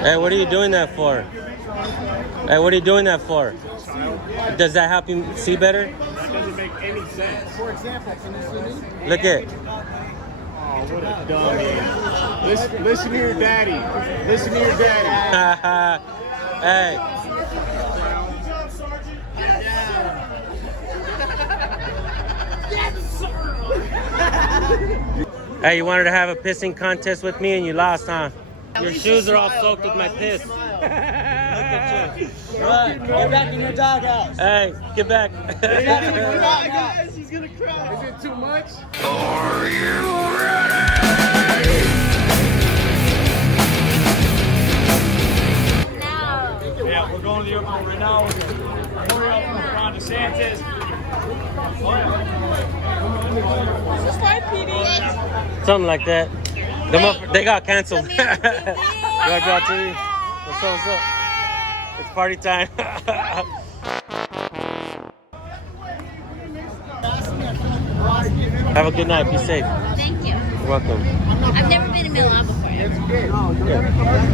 Hey, what are you doing that for? Hey, what are you doing that for? Does that help you see better? That doesn't make any sense. For example, can you see me? Look at. Oh, what a dummy. Listen to your daddy. Listen to your daddy. Hey. Hey, you wanted to have a pissing contest with me and you lost, huh? Your shoes are all soaked with my piss. Look at you. Get back in your doghouse. Hey, get back. Guys, he's gonna cry. Is it too much? Are you ready? Yeah, we're going to the airport right now. Hurry up from Ron DeSantis. Something like that. They got canceled. You want to go out TV? What's up? It's party time. Have a good night. Be safe. Thank you. You're welcome. I've never been to Milan before. Yeah.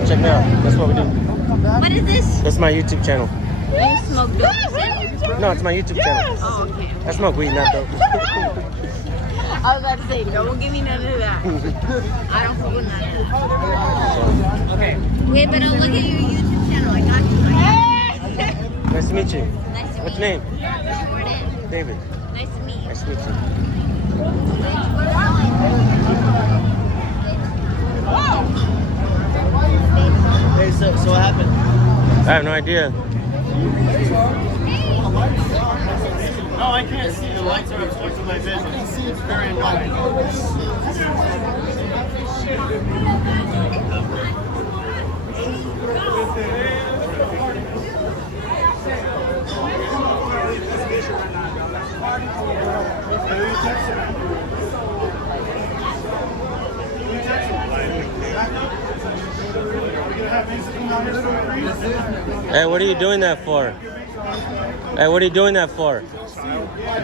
Check me out. That's what we do. What is this? That's my YouTube channel. You smoke dope? No, it's my YouTube channel. Oh, okay. I smoke weed, not dope. I was about to say, don't give me none of that. I don't fuck with none of that. Okay. Wait, but I'll look at your YouTube channel. I got you. Nice to meet you. Nice to What's meet your name? Jordan. David. Nice to meet you. Nice to meet you. Hey, so what happened? I have no idea. No, I can't see. The lights are obstructing my vision. It's very annoying. Hey, what are you doing that for? Hey, what are you doing that for?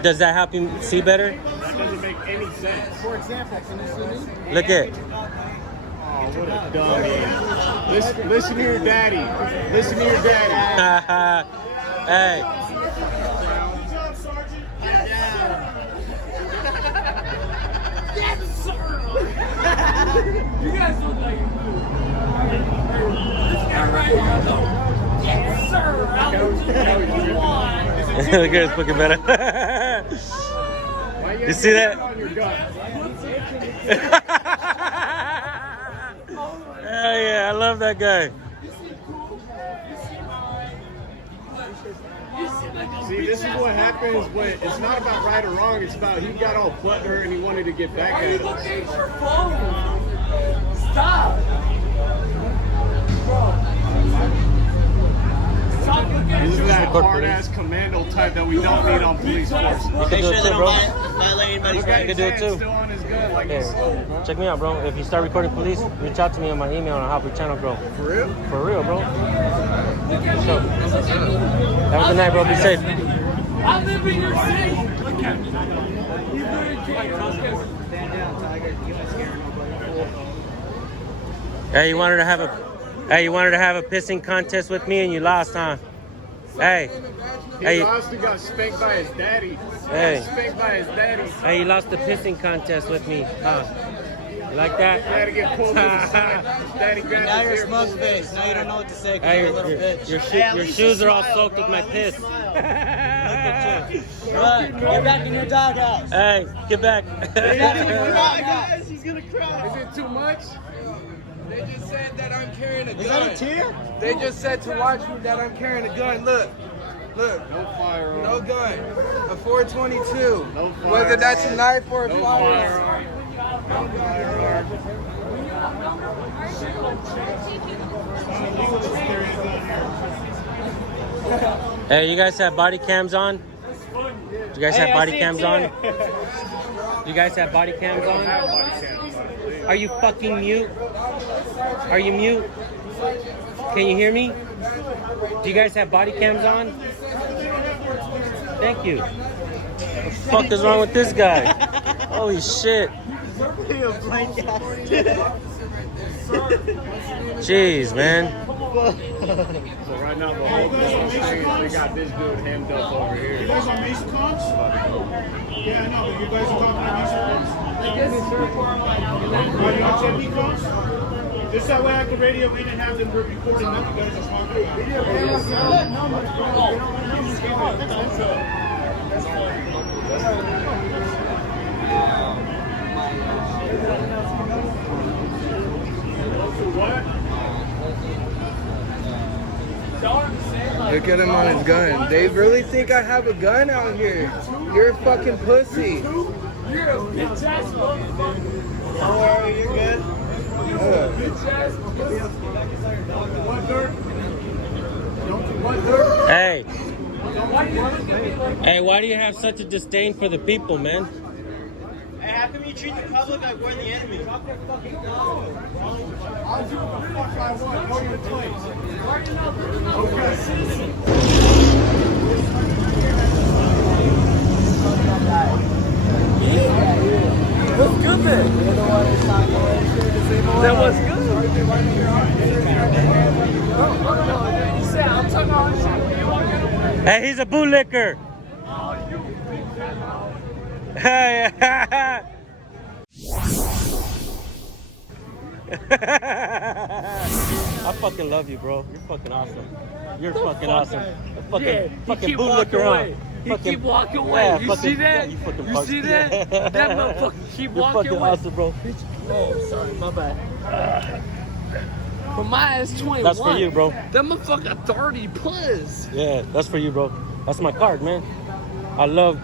Does that help you see better? That doesn't make any sense. For example, can you see me? Look at. Oh, what a dummy. Listen to your daddy. Listen to your daddy. Hey. You guys look like this guy right here. Yes, sir. I'll do what you want. Look at it's looking better. You see that? Hell yeah, I love that guy. See, this is what happens when it's not about right or wrong. It's about he got all butthurt and he wanted to get back Why are at you us. looking at your phone? Stop. Stop looking at This is your that phone. hard-ass commando type that we don't need on police force. You can Make do sure it they too, don't bro. violate anybody's Look at You rights. can do it his too. hand still on his gun like he's Yeah. Check me out, bro. If you start recording police, reach out to me on my email and I'll help your channel grow. For real? For real, bro. Sure. Have a good night, bro. Be safe. I live in your city. Look at me. You very Hey, you wanted to have a pissing contest with me and you lost, huh? Hey. He Hey. lost and got spanked by his daddy. Hey. Spanked by his daddy. Hey, you lost the pissing contest with me, huh? You like that? Daddy get pulled to the side. His daddy grabbed Now his you're ear, smug pulled face. Now you don't know what to say because Hey, you're a little bitch. your shoes are all soaked with my piss. Look at you. Get back in your doghouse. Hey, get back. Guys, he's gonna cry. Is it too much? They just said that I'm carrying a gun. Is that a tear? They just said to watch me that I'm carrying a gun. Look. No firearm. No gun. A 422. No firearm. Whether that's a knife or a No firearm. firearm. No firearm. Hey, you guys have body cams on? Do you guys have body cams on? You guys have body cams on? Are you fucking mute? Are you mute? Can you hear me? Do you guys have body cams on? Thank you. What the fuck is wrong with this guy? Holy shit. Jeez, man. So right now, the whole thing is they got this dude hemmed up over You here. guys on Mason Cons? Yeah, I know, but you guys are talking about Mason Cons? Are you on Chevy Cons? Just that way I can radio in and have them recording what you guys are talking Look at him on his gun. They really think I have a gun out here. You're a fucking pussy. You're a bitch ass motherfucker. Don't worry, you're good. Bitch ass What dirt? What dirt? Hey. Hey, why do you have such a disdain for the people, man? Hey, how come you treat the public like we're the enemy? Got What's good then? That was good. You said I'm talking about shit. You want to get away? Hey, he's a bootlicker. Hey. I fucking love you, bro. You're fucking awesome. You're fucking awesome. Fucking bootlicker, huh? He keep walking away. Yeah, you see that? yeah, you fucking you punk. see that? That motherfucker keep You're walking fucking away. awesome, bro. Oh, sorry, my bad. But my ass 21. That's for you, bro. That motherfucker 30 plus. Yeah, that's for you, bro. That's my card, man. I love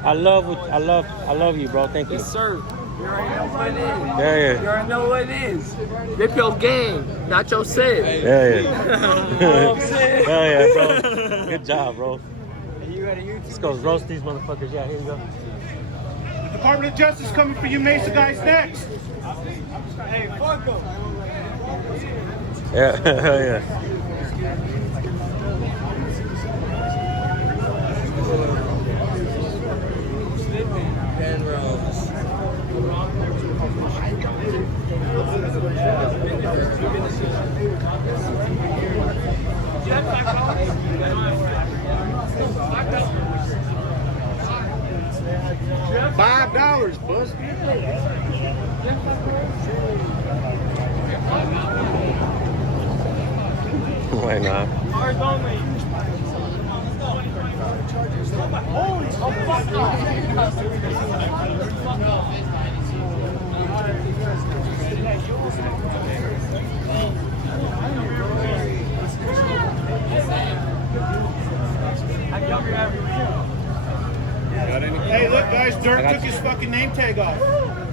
you, bro. Thank you. Yes, sir. You already know what it is. Yeah, You yeah. already know what it is. Rip your game, not your set. Yeah, yeah. You know what I'm saying? Hell yeah, bro. Good job, bro. Let's go roast these motherfuckers. Yeah, here you go. The Department of Justice coming for you Mesa guys next. Hey, fuck them. Yeah, hell yeah. And Rowse. $5, buzz. Why not? Hey, look, guys, Dirk took his fucking name tag off.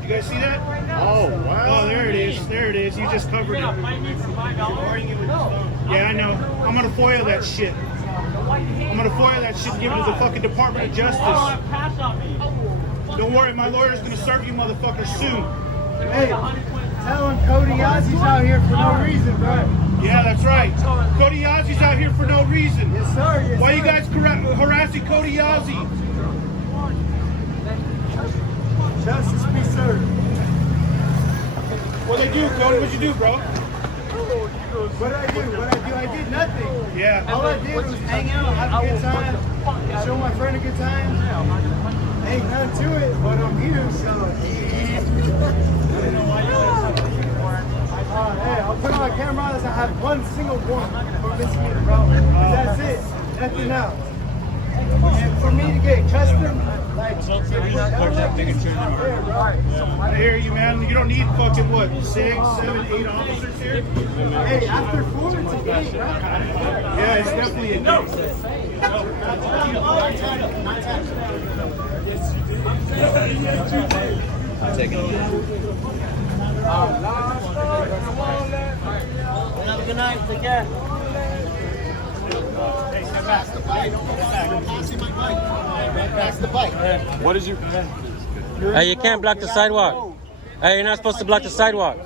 You guys see that? Oh, wow. Oh, there it is. There it is. You just covered it. Yeah, I know. I'm gonna foil that shit. I'm gonna foil that shit and give it to the fucking Department of Justice. Don't worry, my lawyer's gonna serve you motherfuckers soon. Hey, tell him Cody Ozzy's out here for no reason, bro. Yeah, that's right. Cody Ozzy's out here for no reason. Yes, sir. Yes, Why sir. you guys harassing Cody Ozzy? Justice be served. What'd they do, Cody? What'd you do, bro? What did I do? I did nothing. Yeah. All I did was hang out, have a good time, show my friend a good time. Ain't nothing to it, but I'm here, so. Hey, I'll put on my camera as I have one single point for misdemeanor, bro. That's it. Nothing else. And for me to get custom, like, I hear you, man. You don't need fucking what, 6, 7, 8 officers here? hey, after 4, it's a game, right? Yeah, it's definitely a no. I'm taking it. Have a good night. Take care. What did you? Hey, you can't block the sidewalk. Hey, you're not supposed to block the sidewalk.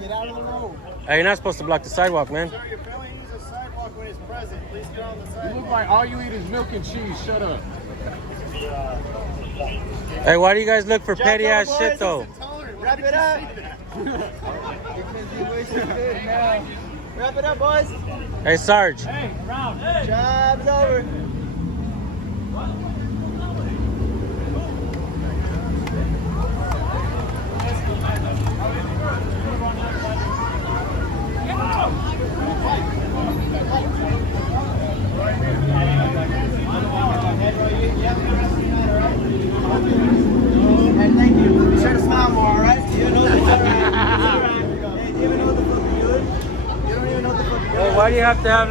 Get out of the road. Hey, you're not supposed to block the sidewalk, man. Sir, you're failing to use a sidewalk when it's present. Please get on the You sidewalk. look like all you eat is milk and cheese. Shut up. Hey, why do you guys look for petty ass shit though? Wrap it up. Because you wasted good now. Wrap it up, boys. Hey, Sarge. Hey, round. Hey. Job's over. And thank you. Be sure to smile more, alright? You don't know what the fuck you're doing. Hey, do you even know what the fuck you're doing? You don't even know what the fuck you're doing. Why do you have to have...